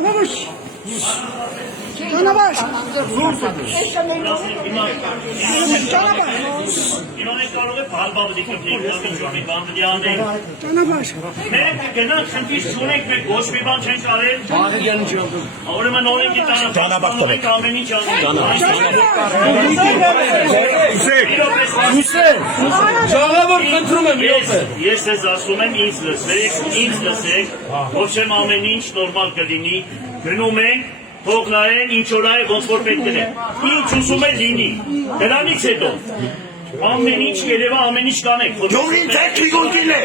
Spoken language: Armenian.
Ժողովուրդ, ճանապարհ, Իրանե կարող է բալբաբդի կպնիկ, կպնիկ բանդդի անենք։ ճանապարհ, Մենք գնանք խնդիր չունենք, մենք ոչ մի բան չենք արել։ Ուրեմն օրենքի տանապատենք ամեն ինչ Ժողովուրդ խնդրում եմ Ես ես ասում եմ ինձ լսեք, ոչ եմ ամեն ինչ նորմալ կլինի, գնում ենք, թող նայեն, ինչ օրայ ոնց որ պետք է։ Ինչ ուզում է լինի, դրանից հետո ամեն ինչ երևա ամեն ինչ կանեք։ Գյումրին թեք մի գուլտին է։